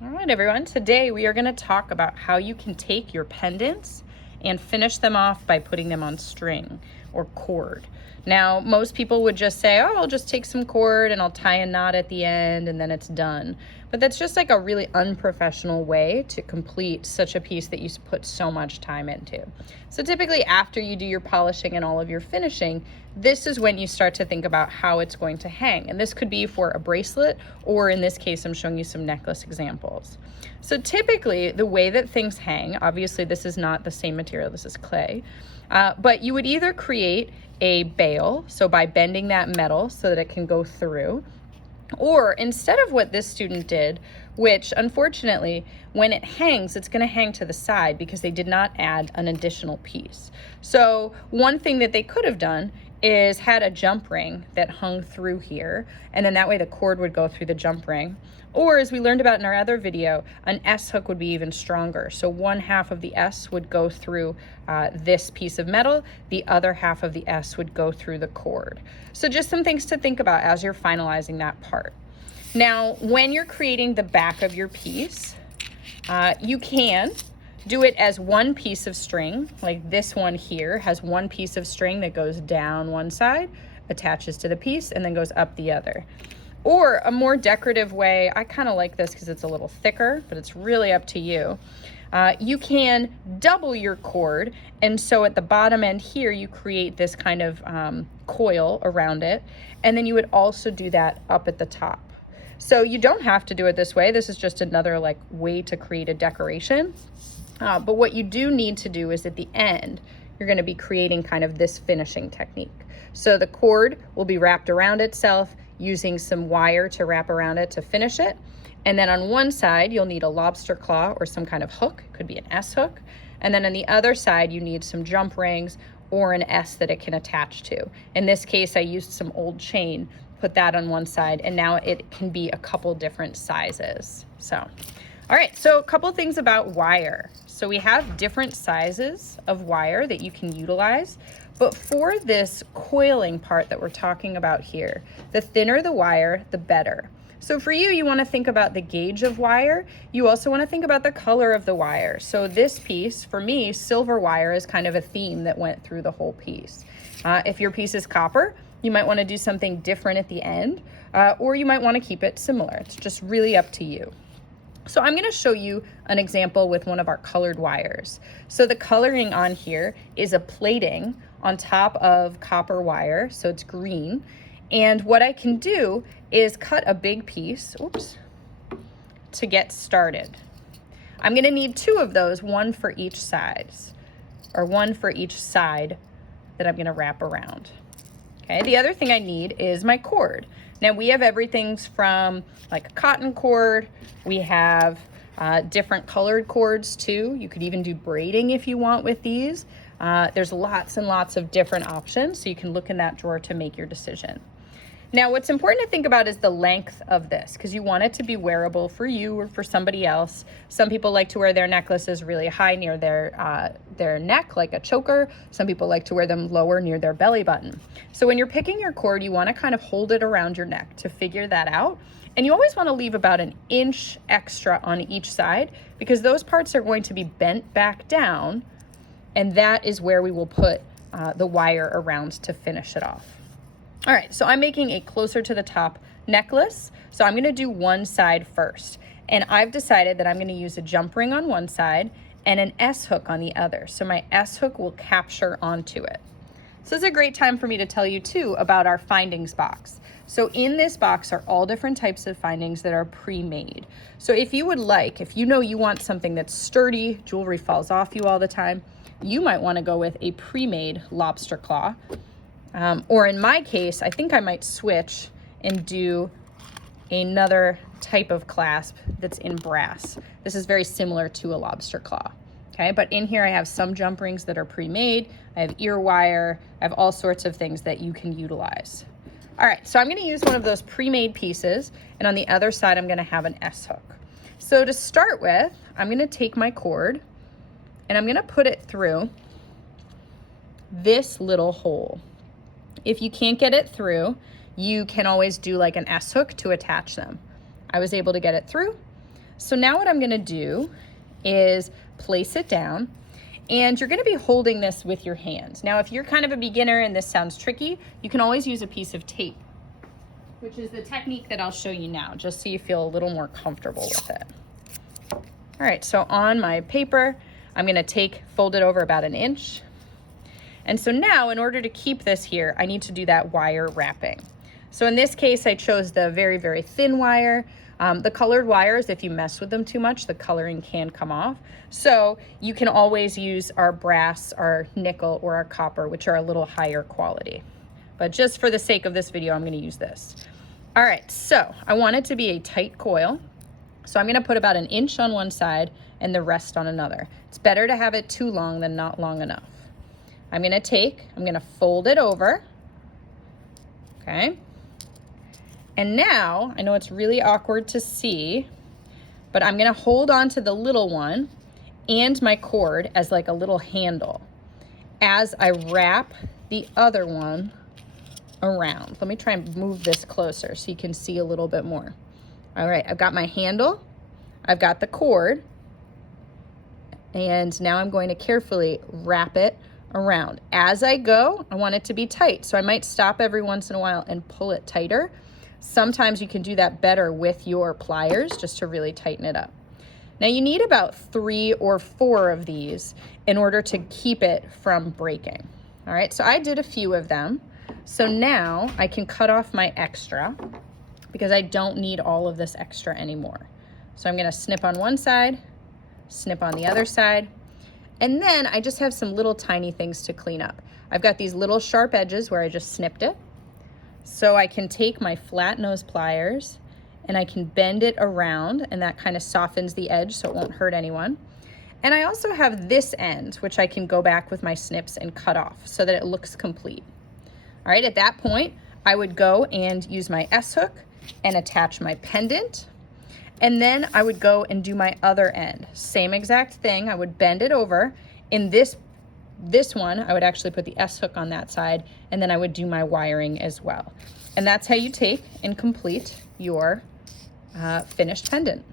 All right, everyone. Today we are going to talk about how you can take your pendants and finish them off by putting them on string or cord. Now, most people would just say, oh, I'll just take some cord and I'll tie a knot at the end and then it's done. But that's just like a really unprofessional way to complete such a piece that you put so much time into. So typically after you do your polishing and all of your finishing, this is when you start to think about how it's going to hang. And this could be for a bracelet, or in this case, I'm showing you some necklace examples. So typically the way that things hang, obviously this is not the same material, this is clay, but you would either create a bail, so by bending that metal so that it can go through, or instead of what this student did, which unfortunately, when it hangs, it's going to hang to the side because they did not add an additional piece. So one thing that they could have done is had a jump ring that hung through here, and then that way the cord would go through the jump ring. Or as we learned about in our other video, an S hook would be even stronger. So one half of the S would go through this piece of metal, the other half of the S would go through the cord. So just some things to think about as you're finalizing that part. Now, when you're creating the back of your piece, you can do it as one piece of string, like this one here has one piece of string that goes down one side, attaches to the piece, and then goes up the other. Or a more decorative way, I kind of like this because it's a little thicker, but it's really up to you. You can double your cord, and so at the bottom end here, you create this kind of coil around it, and then you would also do that up at the top. So you don't have to do it this way. This is just another like way to create a decoration. But what you do need to do is at the end, you're going to be creating kind of this finishing technique. So the cord will be wrapped around itself using some wire to wrap around it to finish it. And then on one side, you'll need a lobster claw or some kind of hook. It could be an S hook. And then on the other side, you need some jump rings or an S that it can attach to. In this case, I used some old chain, put that on one side, and now it can be a couple different sizes. All right, so a couple things about wire. So we have different sizes of wire that you can utilize, but for this coiling part that we're talking about here, the thinner the wire, the better. So for you, you wanna think about the gauge of wire. You also wanna think about the color of the wire. So this piece, for me, silver wire is kind of a theme that went through the whole piece. If your piece is copper, you might wanna do something different at the end, or you might wanna keep it similar. It's just really up to you. So I'm gonna show you an example with one of our colored wires. So the coloring on here is a plating on top of copper wire, so it's green. And what I can do is cut a big piece, to get started. I'm gonna need two of those, one for each side, or one for each side that I'm gonna wrap around. Okay, the other thing I need is my cord. Now we have everything from like a cotton cord, we have different colored cords too. You could even do braiding if you want with these. There's lots and lots of different options, so you can look in that drawer to make your decision. Now what's important to think about is the length of this, because you want it to be wearable for you or for somebody else. Some people like to wear their necklaces really high near their neck, like a choker. Some people like to wear them lower near their belly button. So when you're picking your cord, you want to kind of hold it around your neck to figure that out. And you always want to leave about an inch extra on each side, because those parts are going to be bent back down, and that is where we will put the wire around to finish it off. All right, so I'm making a closer to the top necklace. So I'm gonna do one side first. And I've decided that I'm gonna use a jump ring on one side and an S hook on the other. So my S hook will capture onto it. So this is a great time for me to tell you too about our findings box. So in this box are all different types of findings that are pre-made. So if you would like, if you know you want something that's sturdy, jewelry falls off you all the time, you might wanna go with a pre-made lobster claw. Or in my case, I think I might switch and do another type of clasp that's in brass. This is very similar to a lobster claw. Okay, but in here I have some jump rings that are pre-made. I have ear wire. I have all sorts of things that you can utilize. All right, so I'm gonna use one of those pre-made pieces, and on the other side, I'm gonna have an S hook. So to start with, I'm gonna take my cord and I'm gonna put it through this little hole. If you can't get it through, you can always do like an S hook to attach them. I was able to get it through. So now what I'm gonna do is place it down, and you're gonna be holding this with your hands. Now, if you're kind of a beginner and this sounds tricky, you can always use a piece of tape, which is the technique that I'll show you now, just so you feel a little more comfortable with it. All right, so on my paper, I'm gonna fold it over about 1 inch. And so now, in order to keep this here, I need to do that wire wrapping. So in this case, I chose the very, very thin wire. The colored wires, if you mess with them too much, the coloring can come off. So you can always use our brass, our nickel, or our copper, which are a little higher quality. But just for the sake of this video, I'm gonna use this. All right, so I want it to be a tight coil. So I'm gonna put about 1 inch on one side and the rest on another. It's better to have it too long than not long enough. I'm gonna fold it over, okay? And now, I know it's really awkward to see, but I'm gonna hold on to the little one and my cord as like a little handle as I wrap the other one around. Let me try and move this closer so you can see a little bit more. All right, I've got my handle, I've got the cord, and now I'm going to carefully wrap it around. As I go, I want it to be tight, so I might stop every once in a while and pull it tighter. Sometimes you can do that better with your pliers just to really tighten it up. Now you need about 3 or 4 of these in order to keep it from breaking. All right, so I did a few of them. So now I can cut off my extra because I don't need all of this extra anymore. So I'm gonna snip on one side, snip on the other side, and then I just have some little tiny things to clean up. I've got these little sharp edges where I just snipped it. So I can take my flat nose pliers and I can bend it around, and that kind of softens the edge so it won't hurt anyone. And I also have this end, which I can go back with my snips and cut off so that it looks complete. All right, at that point, I would go and use my S-hook and attach my pendant. And then I would go and do my other end. Same exact thing, I would bend it over. In this one, I would actually put the S-hook on that side, and then I would do my wiring as well. And that's how you take and complete your finished pendant.